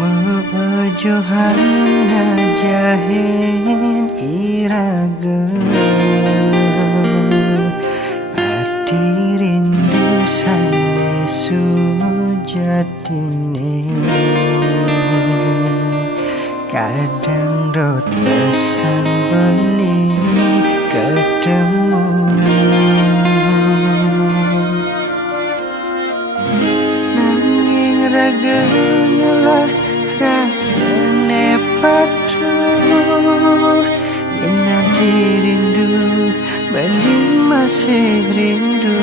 Meojohan ngajahin iraga arti rindu sane sujatine kadang rot pesan beli ketemu nanging raga ngelah rasane padu yen nanti rindu bali masih rindu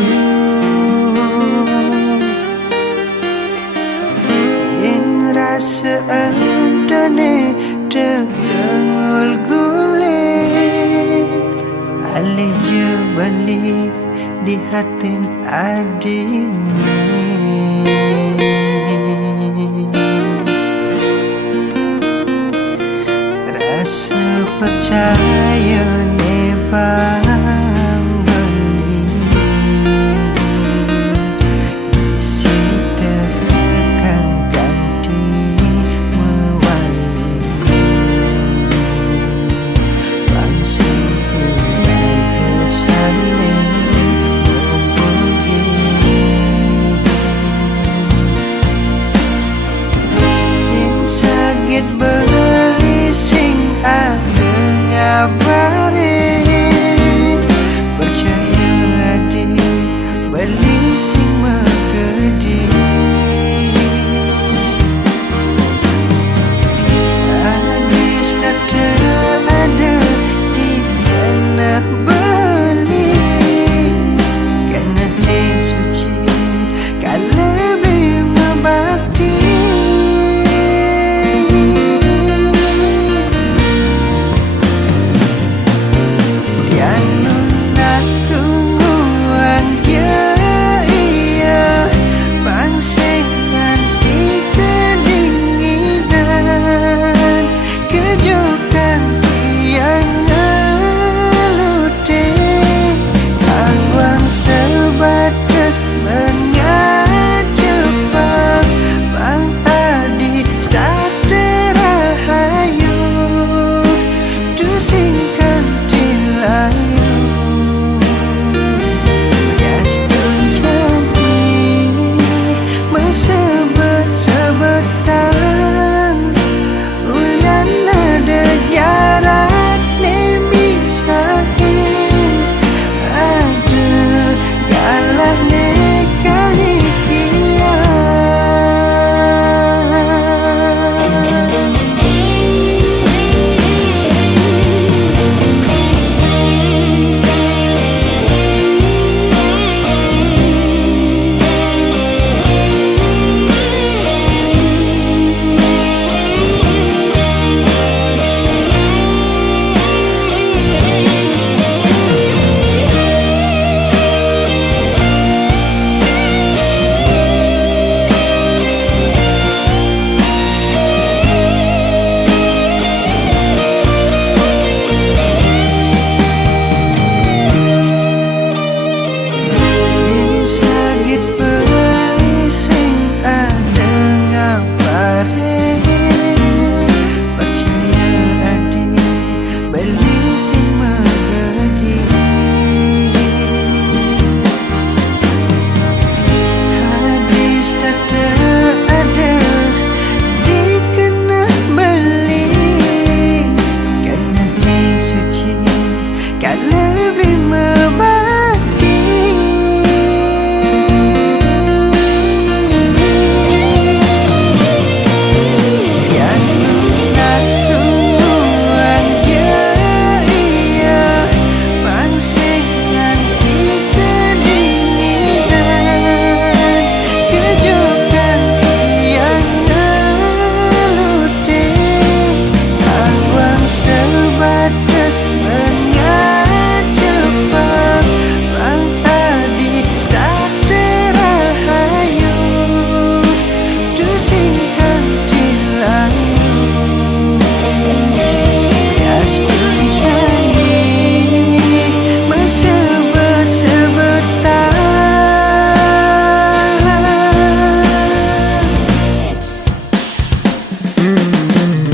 yen rasa andone tegengul guling alih je balik di hatin adine rasa percaya ne beli isi terkekang ganti mewali bangsa hingga kesane membugi yang sakit beli sing ada ngabari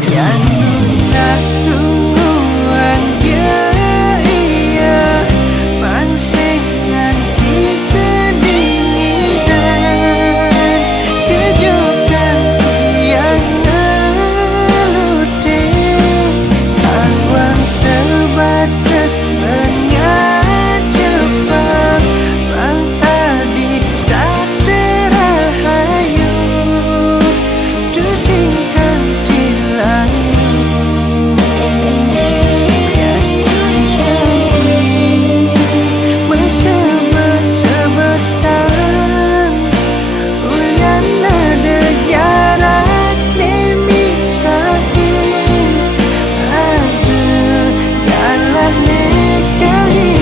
yang lunas tungguan jaya mangsengan di kedinginan kejukan yang ngelute kawan sebatas mengajak menghadi tak terahayu tusingkan dilayu yes menjadi mesebat-sebetan ulian ada jarak demisahin ada galah nekalikian.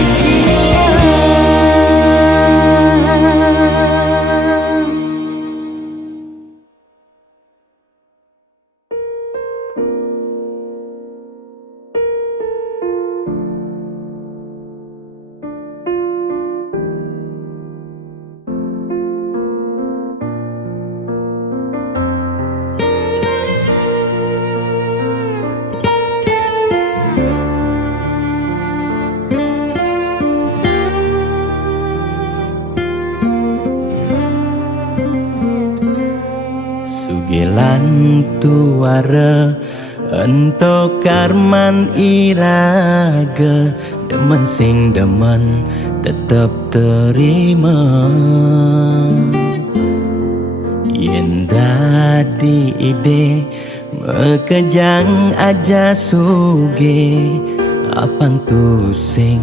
Sugelan tuara ento karman iraga demen sing demen tetep terima yen dadi ide mekejang aja suge apang tu sing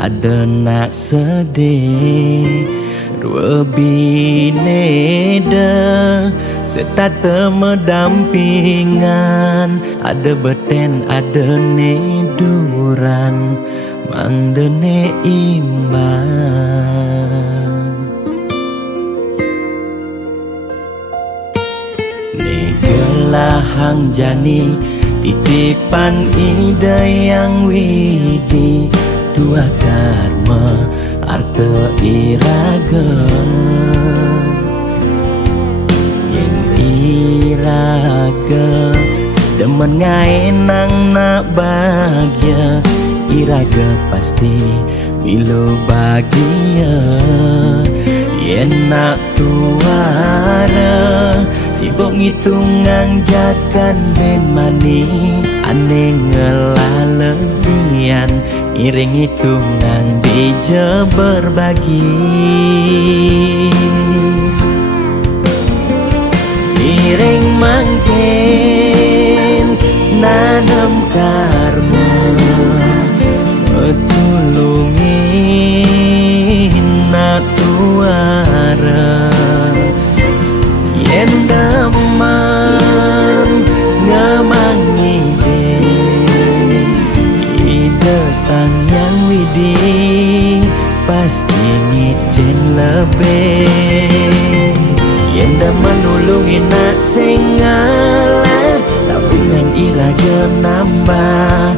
ada nak sedih dua bineda serta temedampingan ada beten ada neduran mangdene imbang negelahang jani titipan ide yang widi dua karma arte iraga yen iraga demen ngaenang nak bahagia iraga pasti bila bahagia yen nak tuara sibuk ngitungan jakan bemani ane ngelalebian iring hitungan bija berbagi iring mangkin nanam karma metulungin nak tuara yen daman ngamang ide sang yang widi pasti ngicen lebih yen daman nulungin nak sing ngalah tabungan iraga nambah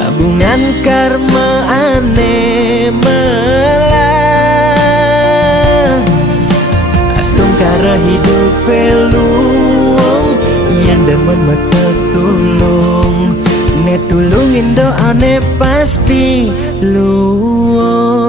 tabungan karma ane melah astung kara hidup peluang yang demen mata tulung netulungin doane pasti luang.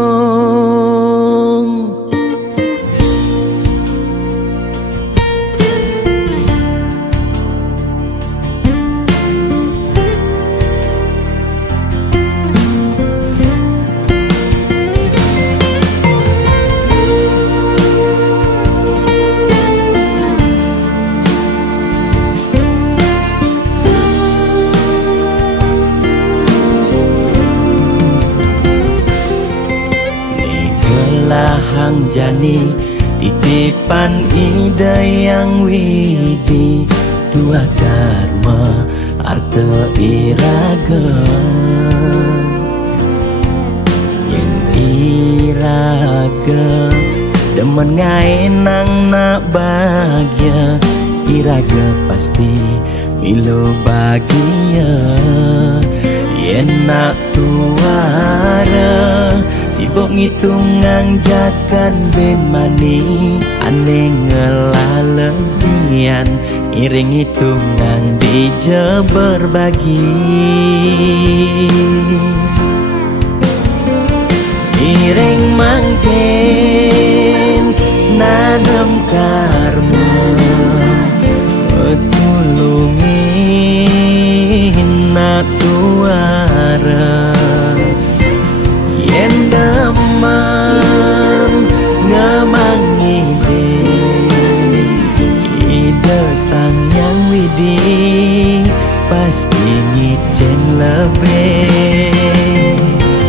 Lahang jani titipan ide yang widi dua dharma arte iraga yen iraga demen ngaenang nak bahagia iraga pasti milo bahagia yen nak tuara sibuk ngitungan jakan bemani ane ngelalebian Iring hitungan dija berbagi, iring mangken nanam karma, tulungin nak tuara yen demen ngemangi ide sang yang widi pasti ngicen lebih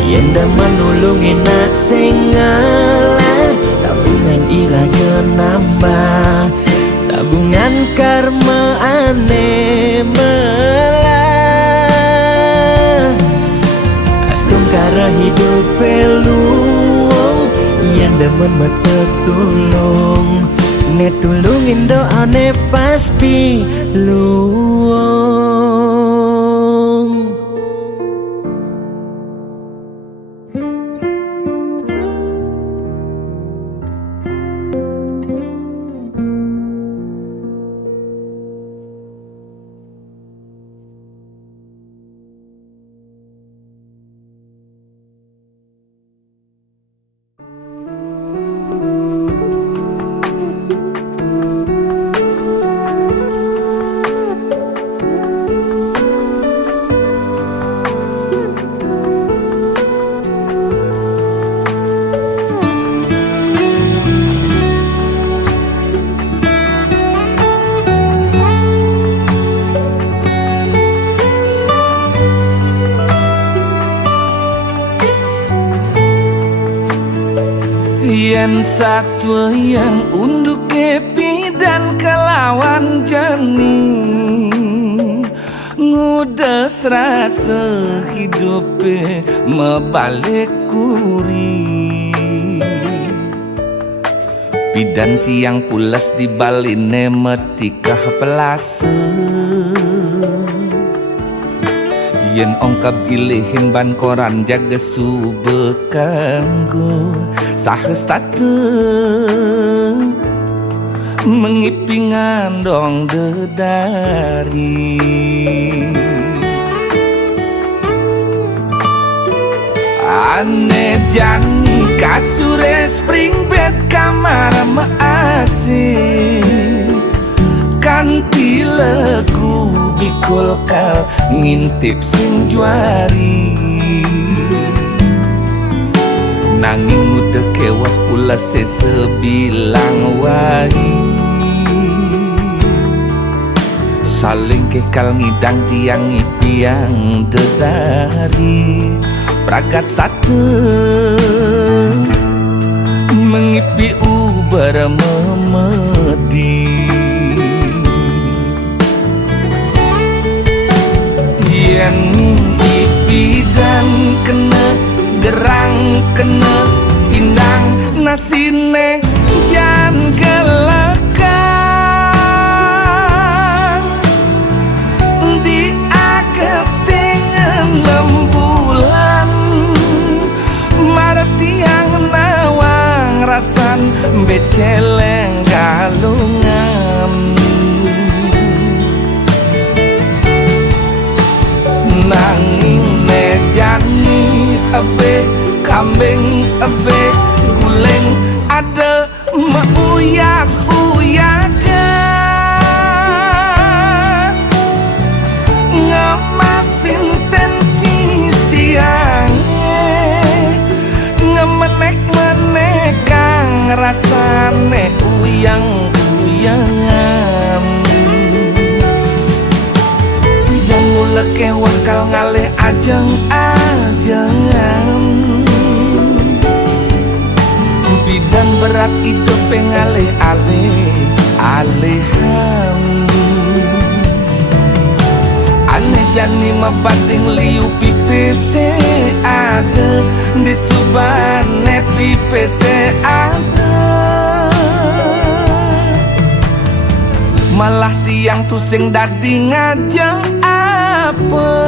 yen demen nulungin nak sing ngalah tabungan iraga nambah tabungan karma ane melah astum kara hidup peluang yang demen mata tulung ne tulungin doane pasti luang. Yen satwa yang unduk kepi dan kelawan jani ngudes rasa hidupe mebalik kuri pidan tiang pulas di baline metikah pelase yen ongkap ilihin ban koran jaga sube kanggo sahestate mengipingan dong dedari ane jani kasure spring bed kamar maasih kanti lagu bikul kal ngintip sing juari nanging udah kewah pula sesebilang wahi saling kekal ngidang tiang ipiang dedari pragat satu mengipi ubar memedi yen ipi dan kena gerang kena pindang nasine jan gelakang di ageting 6 bulan martiang nawang rasan beceleng galungan nanging mejani abe kambing abe guleng ada meuyak-uyakan ngemasin tensi tiangnya ngemenek-menekang rasane uyang-uyangan pidan mula kewah kal ngalih ajeng-ajengan bidan berat hidup pengalih-alih-alihan aneh jani mebanding liu pipese ada di subane pipese ada malah tiang tusing dadi ngajeng apa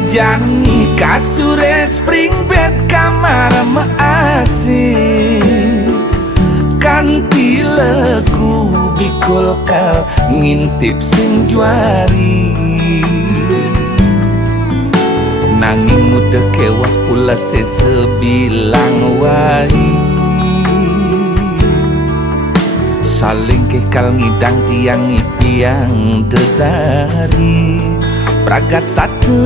mejani kasure spring bed kamar maasih kanthi legu bikul kal ngintip sing juari nanging muda kewah pula sesebilang wai saling kekal ngidang tiang ipiang dedari pragat satu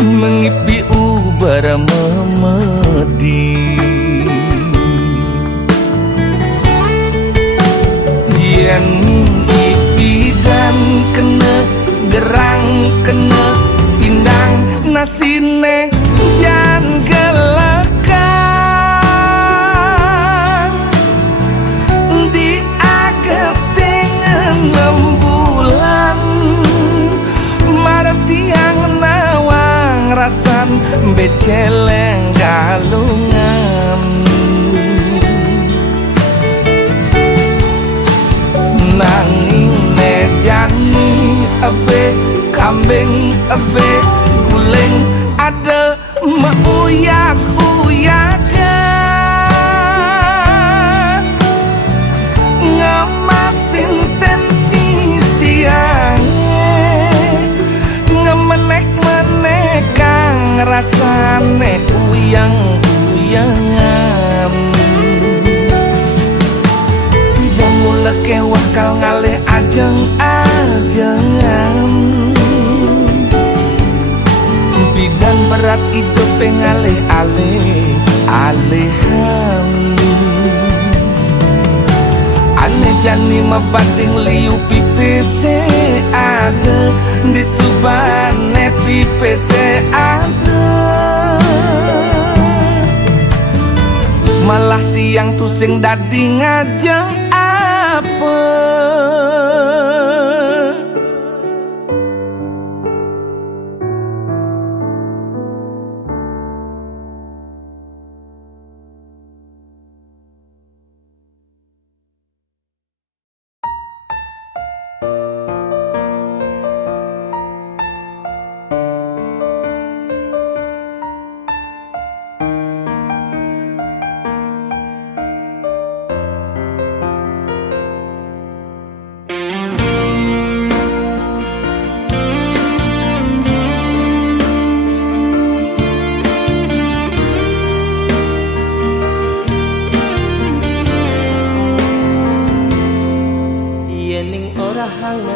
mengipi ubar memedi yen ipi dan kena gerang kena pindang nasine jan gelekan di ageting 6 bulan martiang nawang rasan beceleng galungan nanging mejani abe kambing abe guling ada meuyak-uyakan ngemasin tensi tiange ngemenek-menek kang rasane uyang-uyangan bidang mula kewah kal ngalih ajeng-ajengan bidan berat hidup pengalih-alih-alihan aneh jani mebanding liu pipese ada di subane pipese ada malah tiang tusing dadi ngajeng apa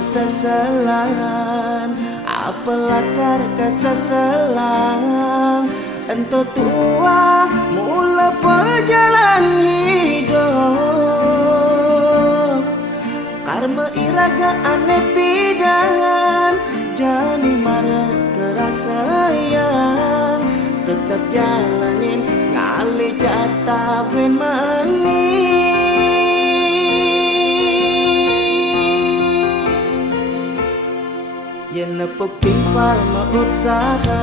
seselang apelakar keseselang ento tua mula perjalan hidup karma iraga aneh pidan jani marah kerasa yang tetap jalanin ngalih jatah ben manis yen nepuk timpal mausaha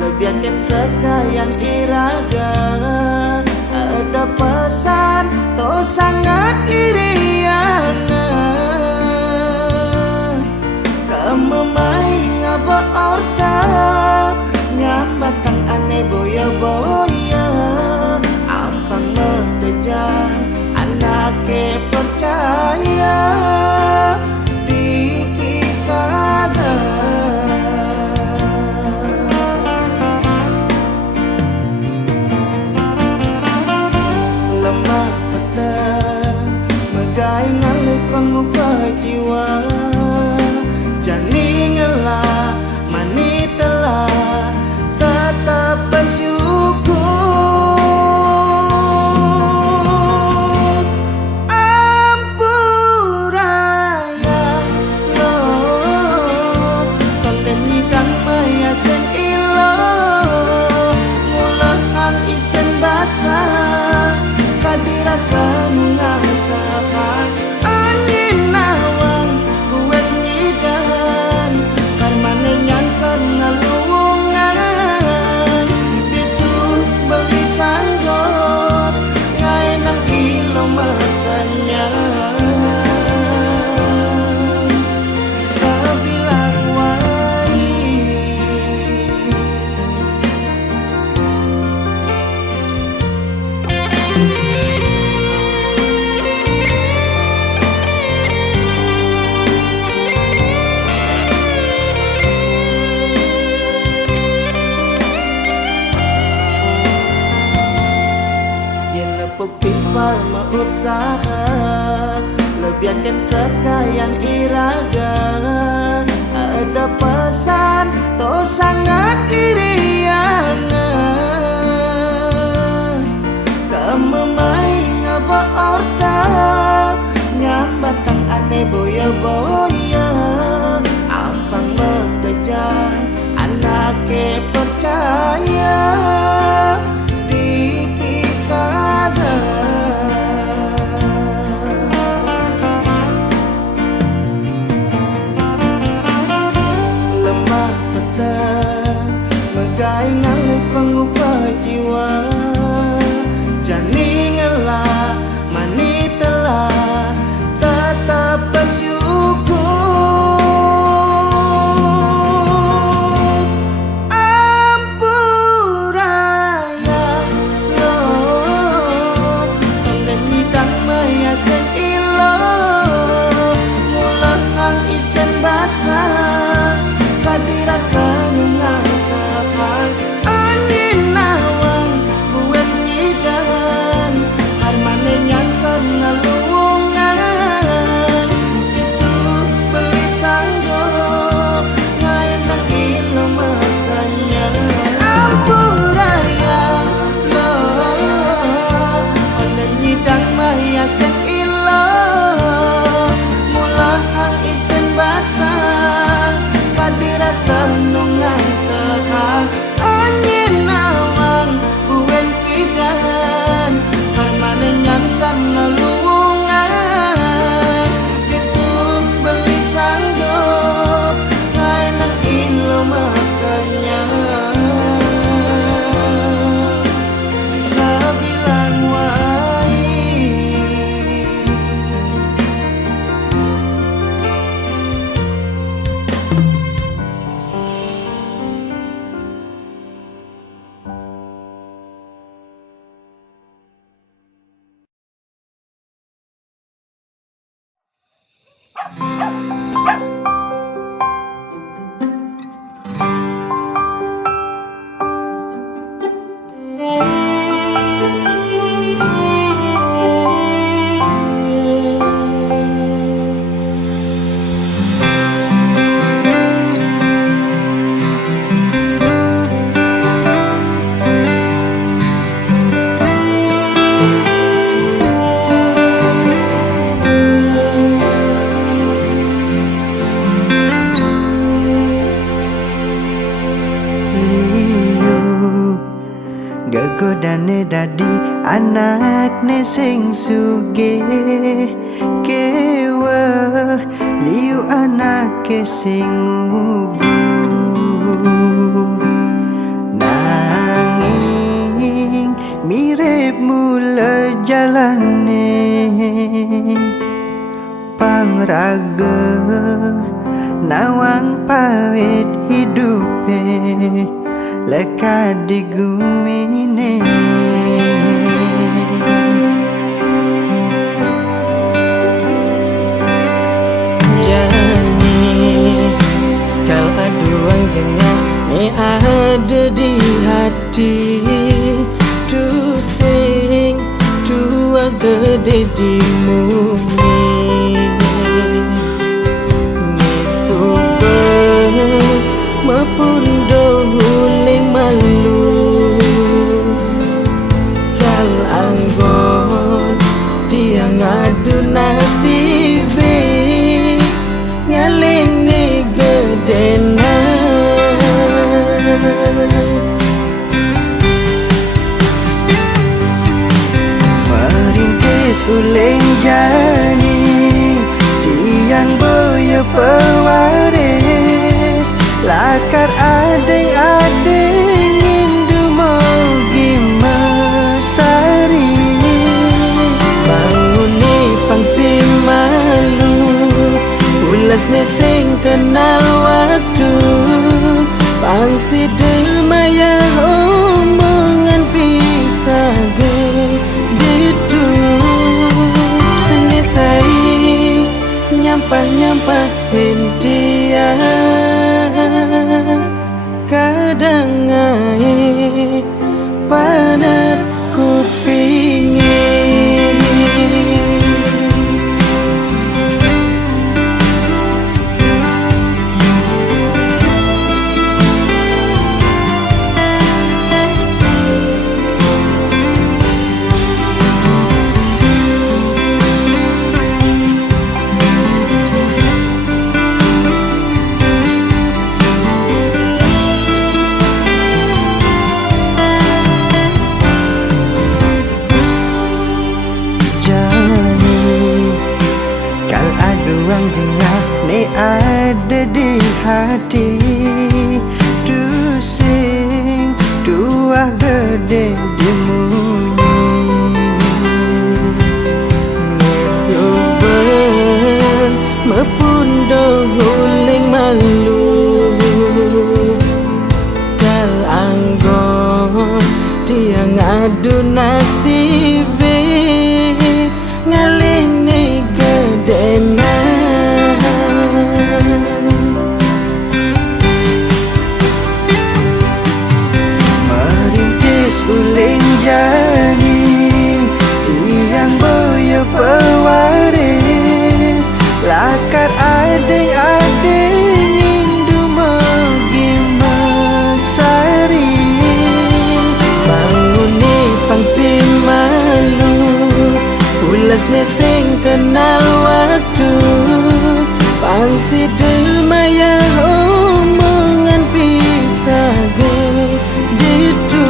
lebihankan sekalian iraga ada pesan to sangat iriana kememai ngaba orta nyambatang aneh boya-boya apang mekejang anake percaya lemah petang megai ngalih pengubah jiwa jani ngelah mani telah tetap bersyukur usaha, lebihankan sekalian iraga. Ada pesan to sangat iriana, kememai ngaba orta nyambatang aneh boya-boya. Ampang mengejar anake percaya lemah petang megai ngalih pengubah jiwa. Jani ngelah mani telah tetap bersyukur. Ampuraya lo pendenyi dang maya sen ilo mulah ang isen basah kadirasa nungasakan anin nawang buat ngidan harmane nyansan ngalungan itu beli sanggo ngainang ilo makanya. Ampuraya lo onen nyidang maya sen ilo mulah ang isen basah kadirasa nungan sekang angin nawang buen pidan harmane nyansan ngelungan itu beli sanggo ngainang ilo makanya. Sabilang wai gagodane dadi anak ne sing sugih kewa liu anake sing ngubu nanging mirip mula jalane pangraga nawang pawit hidupe leka digumine. Jani kal aduang jengah ni ada di hati tu sing tua gede di mumi ni super maupun dohuling malu kal anggon dia ngadu nasibe ngalini gedena merintis uling jani tiang boyo pewaris lakar adeng-adeng indu mogi mesari banguni pangsi malu ulas nesing kenal waktu pangsi demaya omongan pisah gitu nesai nyampah-nyampah hentia di hati Dusing dua gede dimunyi Ngesuber mepundo huling malu Kal anggon dia ngadu nasibe Ngalini gedena Merintis uling jadi Tiang boyo pewaris Lakar ading-ading Indu mogi mesari Bangune pangsi malu Ulas neseng kenal waktu Pangsi delmaya omongan pisah gitu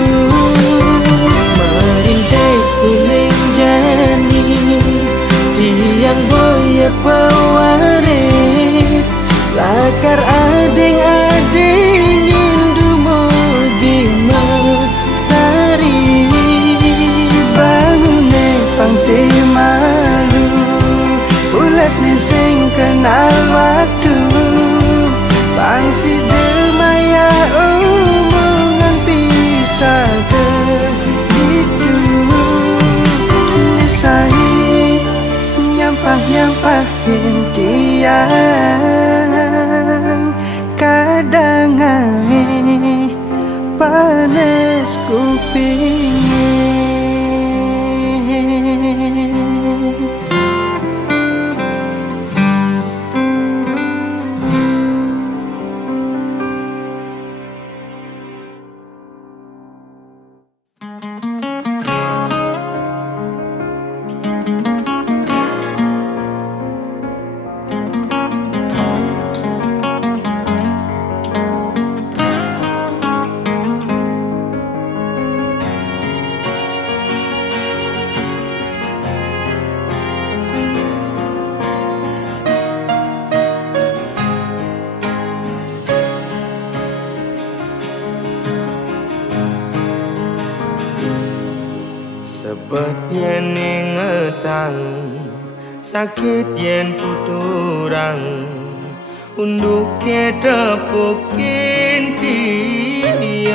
Merintis uling jani Tiang boya pewaris Lakar ading-ading Indu mogi mesari Bangune pangsi malu Pulas nih sing kenal waktu Pangsi demaya omongan pisah gitu Nisai nyampah-nyampahin tiang Kadang ae panas kupingin Sebab yen ingetang sakit yen tuturang unduk ke tepukin tiang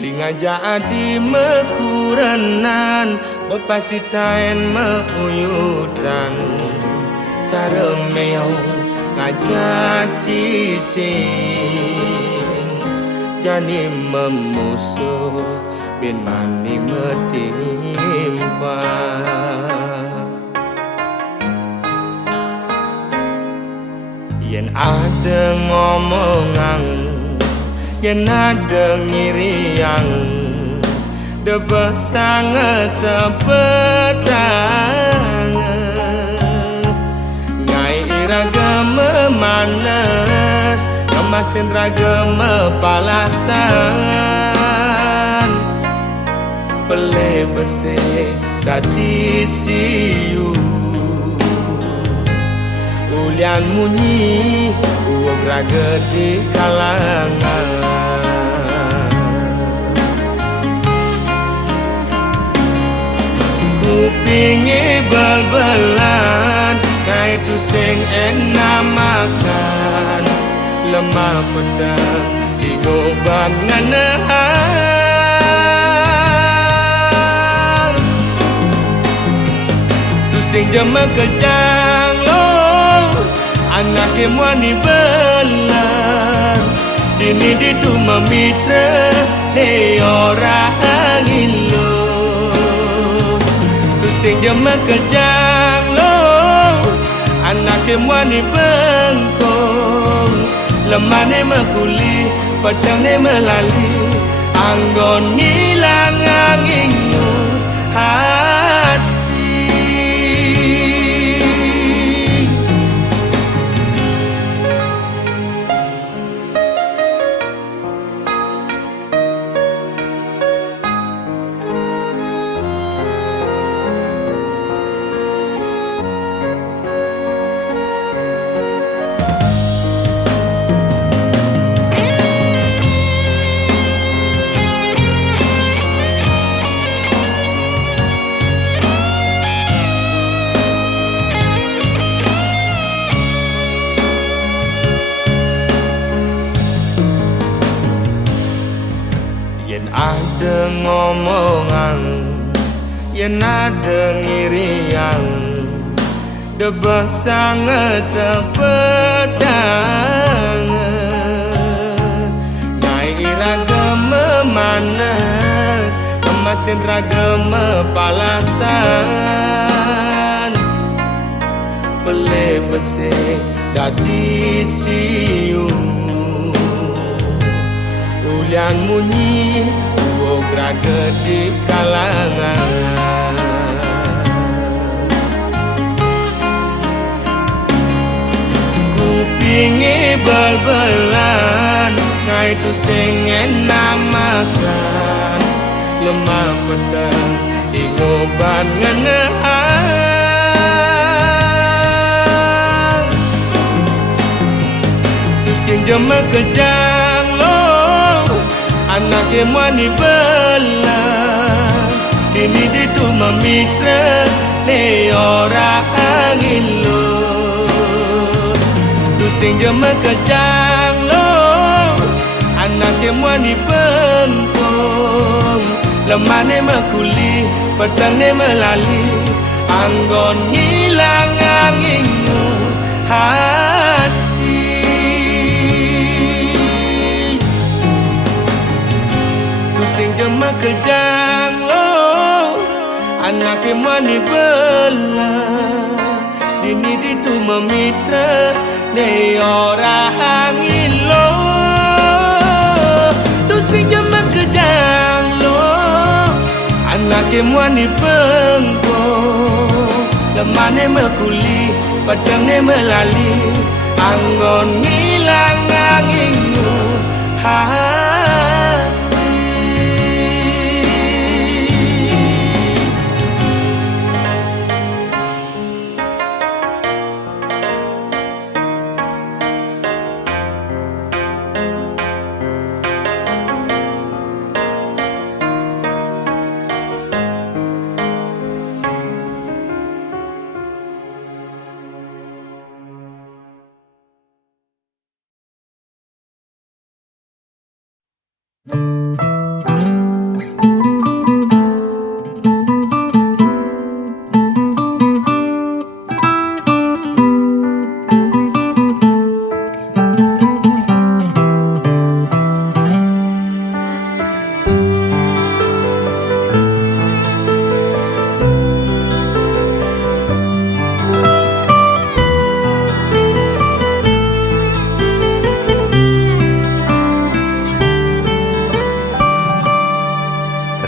beli ngajak di mekurenan bepasitain meuyutan cara meong ngajak cicing jadi memusuh bin mani metimpa yen ada ngomongan yen ada ngiriang debah sangat sepetang ngai iraga memanas kemasin raga mepalasan Pele bese dadi siu Ulian munyi uog raga di kalangan Kupingi bal-balan Kaitu sing enak makan Lemah pedang digoban nganahan Sing jema kejang lo anake muani belan dini ditu memitra he orang ilo sing jema kejang lo anake muani bengkong lemane makuli padane melali anggon ngilang angingu hati ngomongan yen ada ngiriang debah sangat sepedang ngai iragama manas emasin ragama palasan bele besik dadi siu ulian munyi uog raga di kalangan kupingi bal-balan ngai tu sengen namakan lemah pedang ingoban ngenehan tu sing jema kejang lo anake mani bela ini ditu mamitra ne ora angin lo tu sing jema kejang lo anake mani pengkong lemane makuli pedang ne melali anggon ngilang anginmu hati pusing jema kejang lo anake mani bela dini ditu memitra ne ora angin lo pusing jema kejang lo anake mani pengkong lemane makuli pedang ne melali anggon ngilang anginmu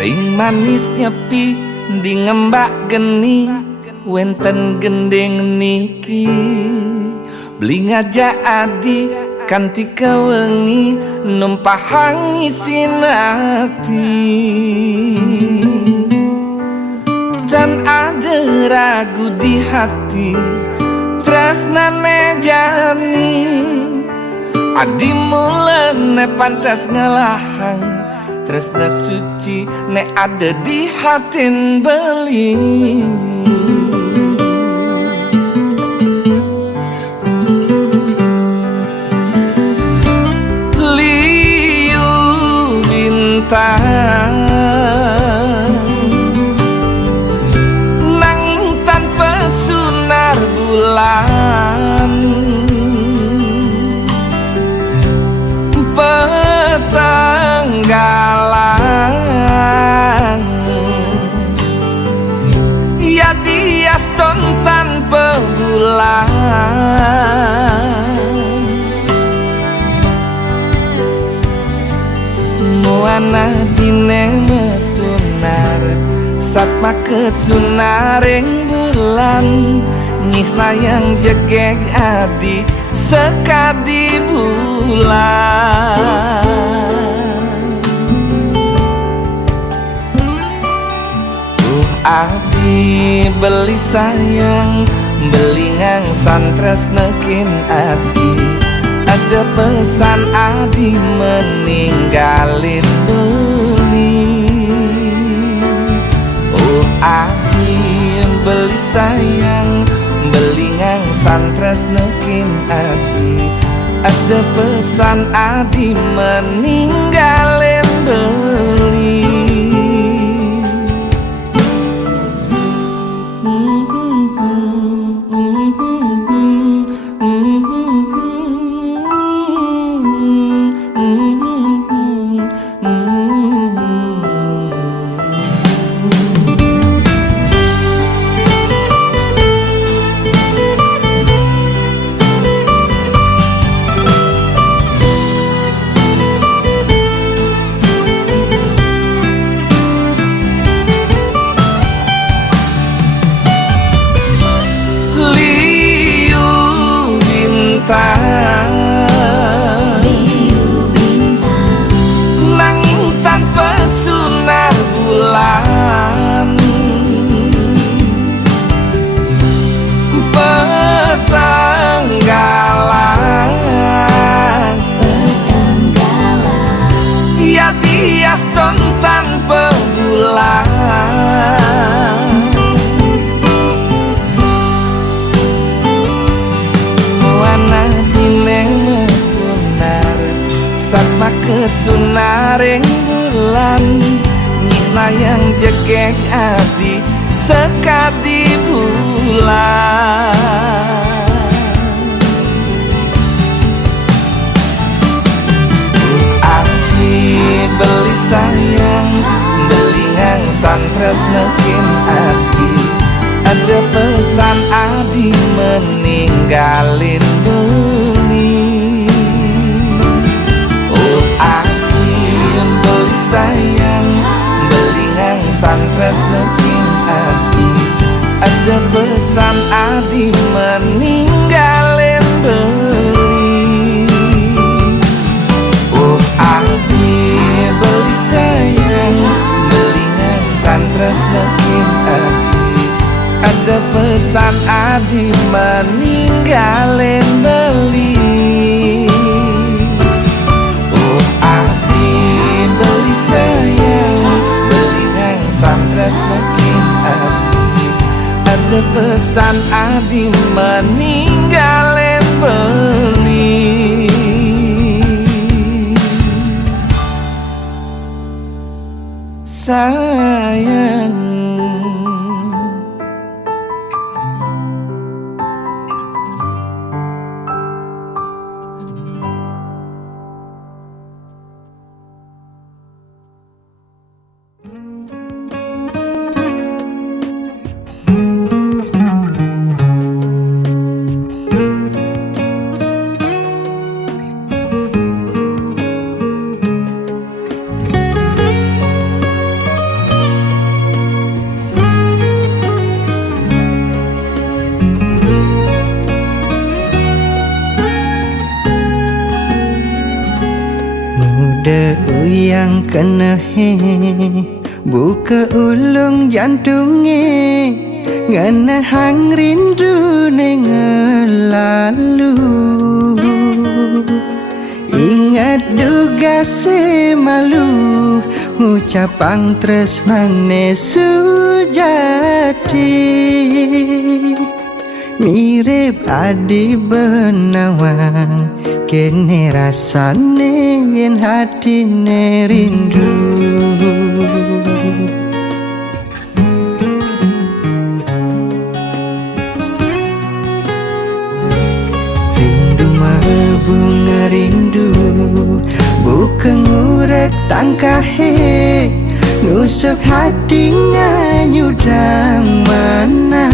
ring manis nyepi di ngembak geni wenten gendeng niki beli ngajak adi kanti kewengi numpahang isin hati dan ada ragu di hati tresnane jani adi mulane pantas ngelahang tresna suci nek ada di hatin beli liu bintang nanging tanpa sunar bulan petanggalan ya diaston tanpa bulan muana dine mesunar satma kesunaring bulan nyih layang jegeg adi sekadi bulan adi beli sayang beli ngang santres nekin adi ada pesan adi meninggalin beli adi beli sayang beli ngang santres nekin adi ada pesan adi meninggalin beli maring bulan nyina yang jegeng adi sekadi bulan. Ati beli sayang beli ngangsan tresnekin adi ada pesan adi meninggalin beli. Oh adi beli sayang beli ngangsan tresnekin adi ada pesan adi meninggalin beli. Oh adi beli sayang beli ngangsan tresnekin adi ada pesan adi meninggalin beli. Oh adi beli sayang beli ngangsan tresnekin adi ada pesan adi meninggalin beli. Sayang muda uyang kena buka ulung jantungnya ngana hang rindu ngelalu. Ingat duga semalu ucapang tresnane sujati mirip adi benawang kene rasane yen hatine rindu. Rindu mabunga rindu bukan ngurek tangkahe nusuk hatinya nyudang mana.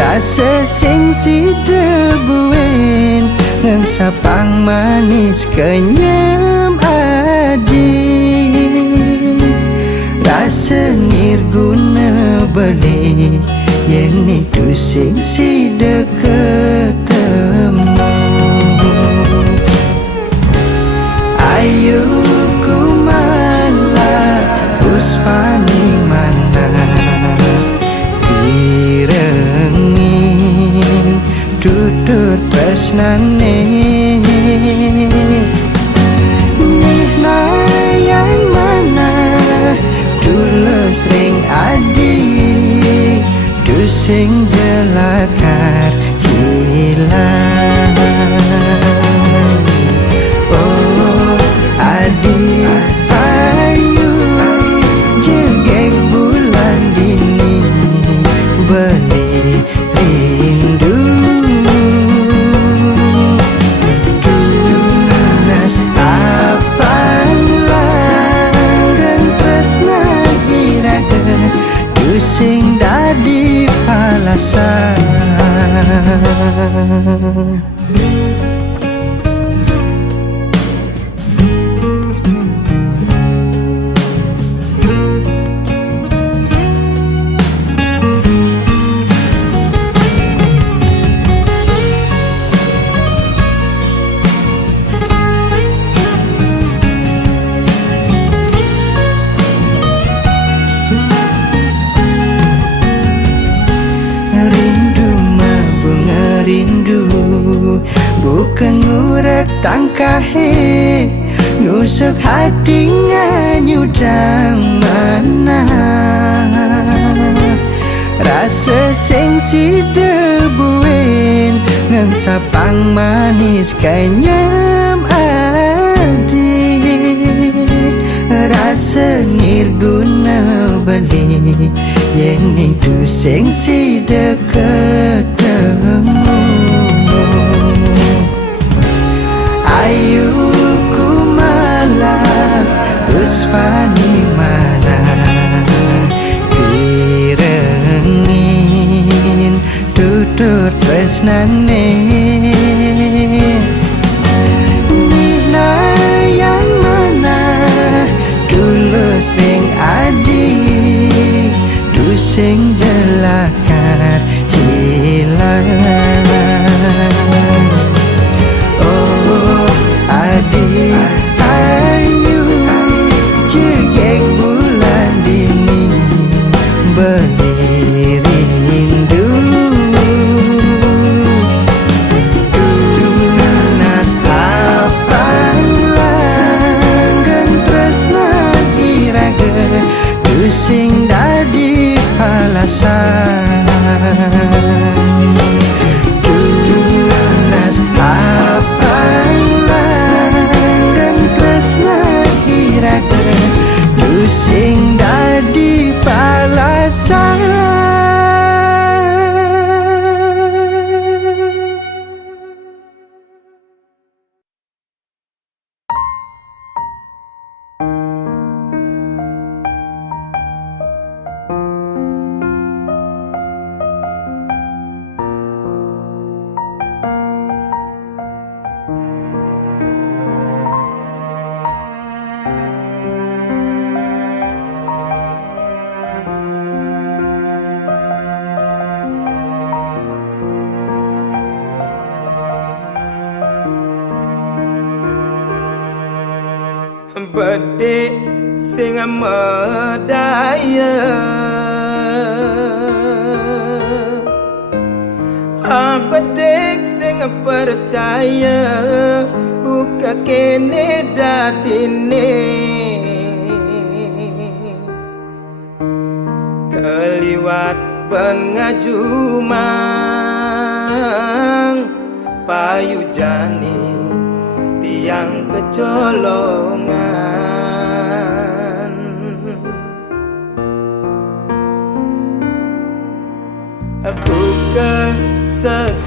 Rasa sing si debuin ngang sapang manis kenyam adi. Rasa nirguna beli yang itu sing si deket temu. Ayo ku malah puspani mana direngin tutur tresnane nihna yang mana tulus ring adi tu sing jelakar hilang. Oh adi ayu jegeng bulan dini beli rindu tunas apang langgeng tresnan iraga tu sing dadi palasan. Rindu bukan ngurek tangkahe nusuk hatinya nyudang mana. Rasa sing si debuin ngang sapang manis kenyam adi. rasa nirguna beli yang itu sengsi dekat temu. Ayu ku malah puspani mana direngin tutur tresnane. Nina yang mana tulus ring adi tu sing jelakar hilang. Oh adi ayu cegek bulan dini beli rindu. Tunas apang langgeng tresnan iraga tu sing dadi palasan. Tunas apang langgeng tresnan iraga tu sing dadi palasan. Bedek sing medaya bedek sing percaya buka kene dadine keliwat pengajumang payu jani tiang kecolongan. Buka sesenggake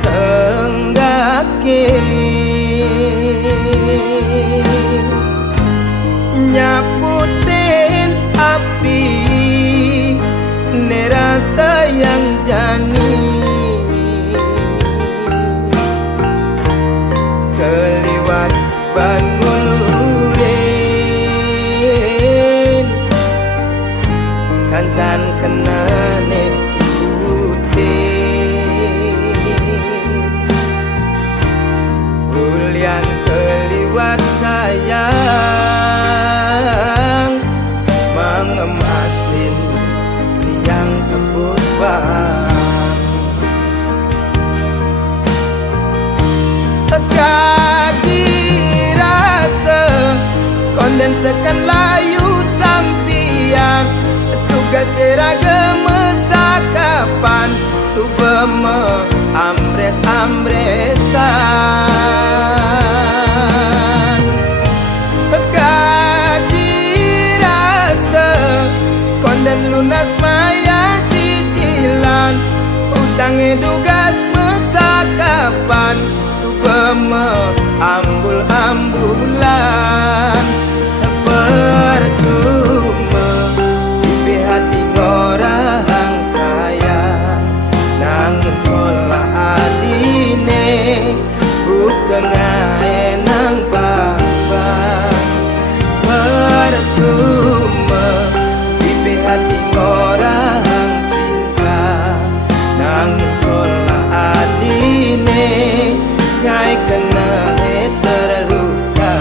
nyaputin api nerasa yang jani keliwat ban ngulurin sekancan kenane ulian keliwat sayang mengemasin tiang tebus bang kadirasa kondensekan layu sampian tugas seragam sakapan subeme ambres-ambresan kadirasa konden lunas maya cicilan utang dugas mesakapan subeme ambul-ambulan percuma di hati ngorang sayang nangin sola adine bukan nang bang-bang percuma di hati ngorang cinta nangin sola adine ngai kena terluka.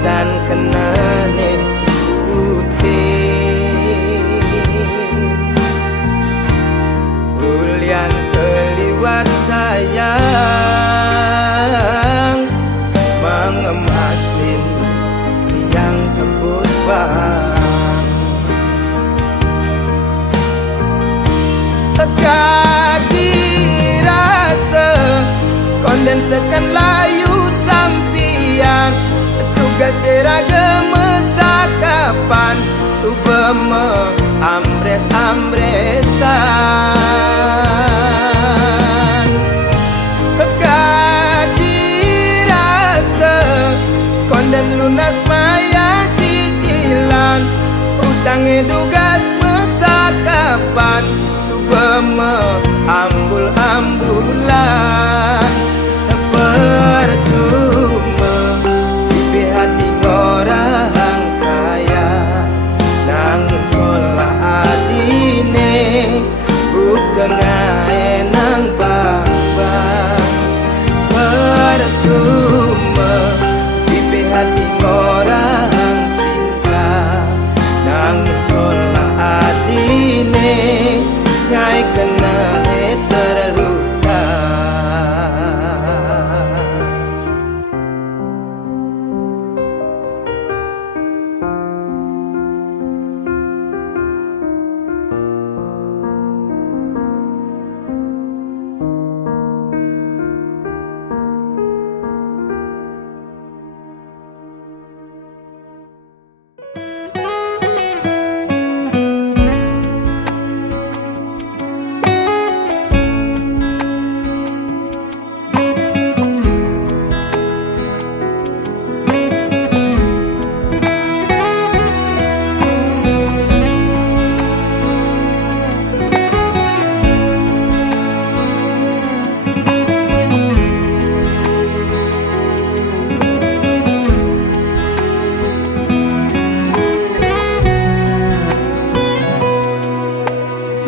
can kenane putih Ulian keliwat sayang Mengemasin yang tebus bang Kadirasa kondensekan layu sampian tugas seragam sakapan subeme ambres-ambresan Kadirasa konden lunas maya cicilan utang tugas mesakapan ambul-ambulan percuma di hati orang sayang nangin solah adine bukan nang bang-bang percuma di hati orang cinta nangin solah adine ngai kena terluka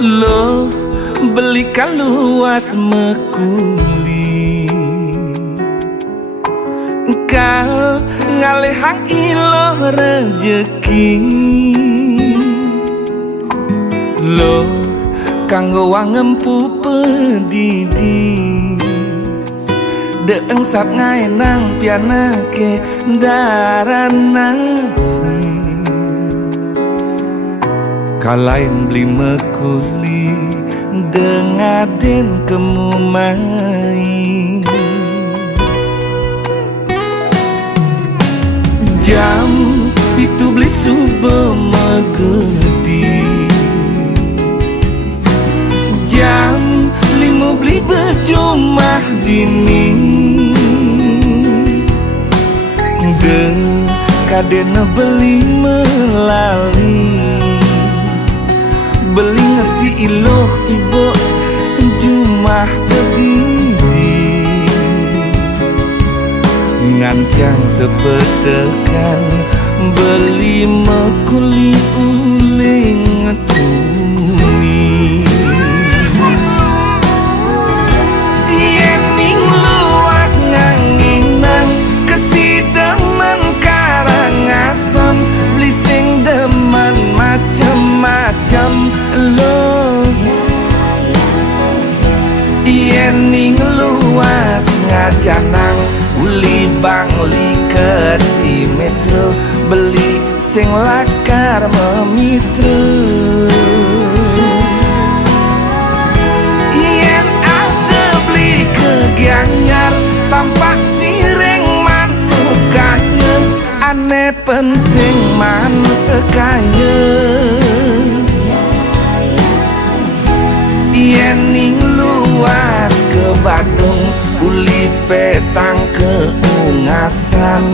Lo belikan luas mekuli Kal ngalehang ilo rejeki Lo kanggo wangempu pedidi Deeng sap ngaenang pianake daran nasi Kalain beli mekuli dengaden kemumai Jam itu beli subuh megedi Jam 5 beli bejumah dini De kadena beli melali Beli ngerti iloh ibu jumah terdiri Ngantiang sepetekan beli mekuli uling tuni Yening luas nganginang kesidemen karangasem beli sing demen macem-macem lo Yening luas ngajanang uli bangli ke di metro beli sing lakar memitra Yen ada beli kegianyar tampak siring manukanya aneh penting man sekaya Yening luas ke Badung uli petang keungasan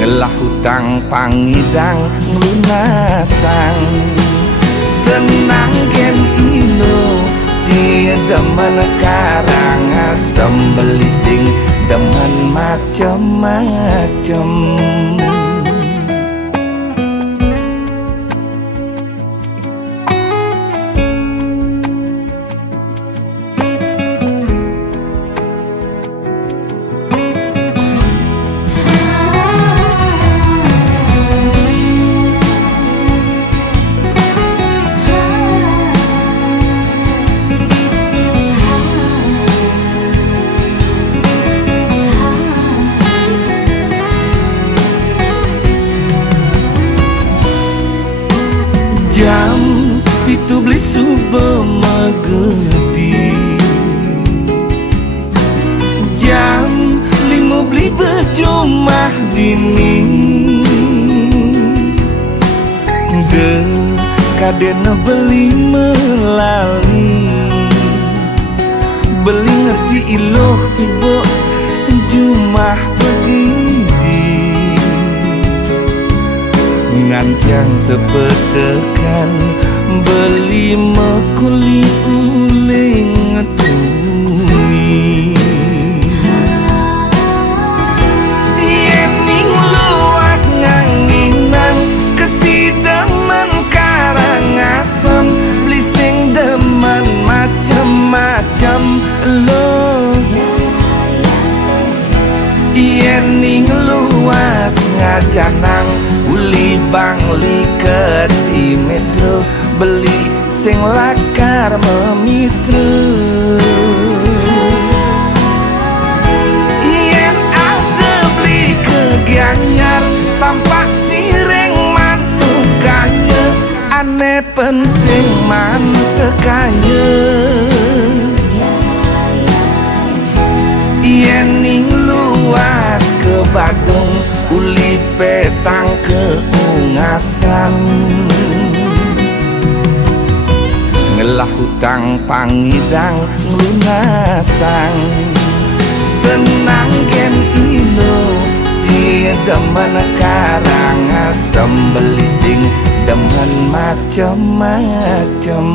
Ngelah hutang pangidang lunasan Tenang gen ilo si demen karangasem beli sing demen macem-macem Jumah dini de kadena beli melali beli ngerti iloh ibu Jumah begini ngancang sepetekan beli mekuli uling ngetuni yening luas nganginan kesidemen Karangasem beli sing demen macem-macem lo yening luas ngajanang uli bangli ke di metro beli sing lakar memitra yen ada beli ke Gianyar tampak sireng mantukanya aneh penting man sekaya yening luas ke Badung uli petang ke Ungasan ngelah hutang pangidang ngelunasang tenang gen ilo si demen Karangasem beli sing demen macem-macem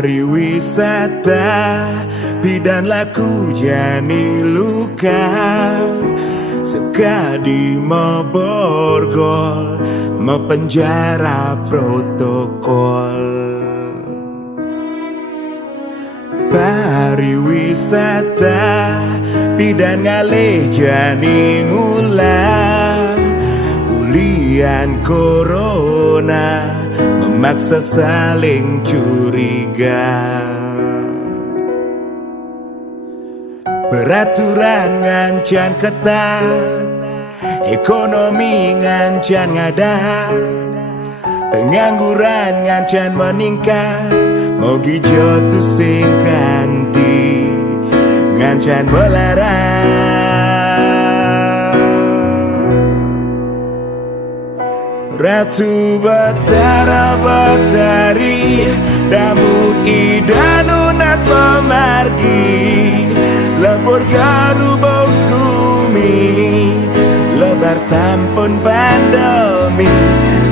Pariwisata bidan laku jani luka sekadi mau borgol mau penjara protokol pariwisata bidan ngalih jani ngulang ulian corona memaksa saling curiga peraturan ngancan ketat ekonomi ngancan ngadat pengangguran ngancan meningkat mau gijo tu sing kanti ngancan melarat Ratu Batara Batari Damu idanu nas pemargi Lebur garu bokumi Lebar sampun pandemi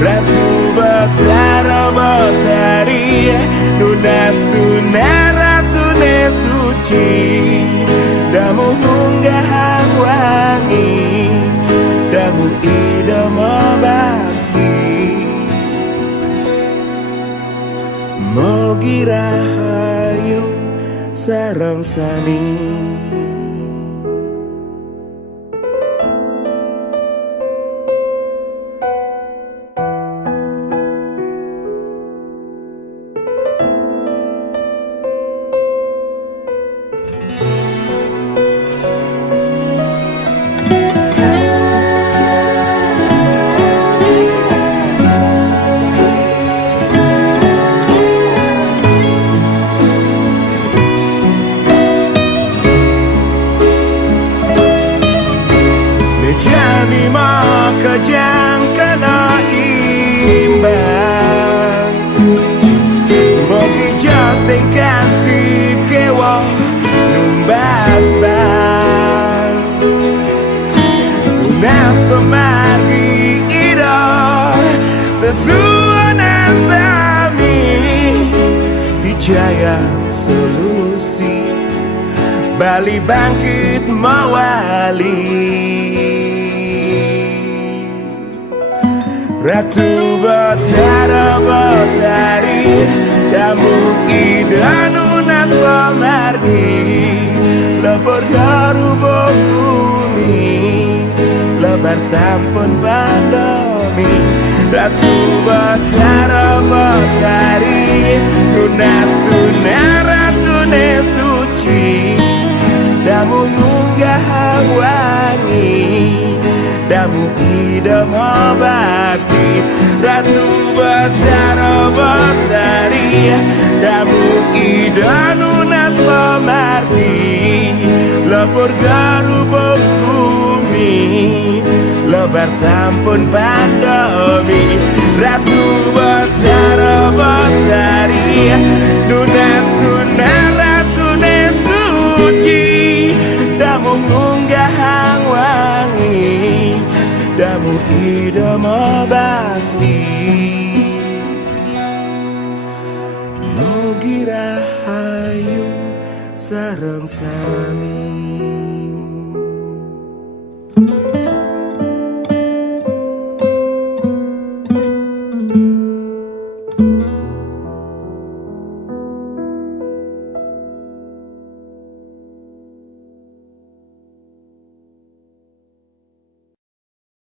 Ratu Batara Batari Nuna suna ratu ne suci Damu munggah wangi Damu idama bakti Mogi rahayu sarang sani kejang kena imbas Mogi jasing kanti kewa numbas bas Unas pemargi ida sesuanan sami Bijaya solusi Bali bangkit mawali. Ratu Batara Batari Damu idanu nas pamargi Lebur garu bokumi Lebar sampun padomi Ratu Batara Batari Nunas Ratu suci Damu munggah wangi Damu idama bakti Ratu Batara Batari Damu idanu nas pamarti Lepur garu bokumi Lebar sampun pandomi Ratu Batara Batari Nunas Ratu suci Damu munggah wangi Damu idama bakti Mogi rahayu sareng sami.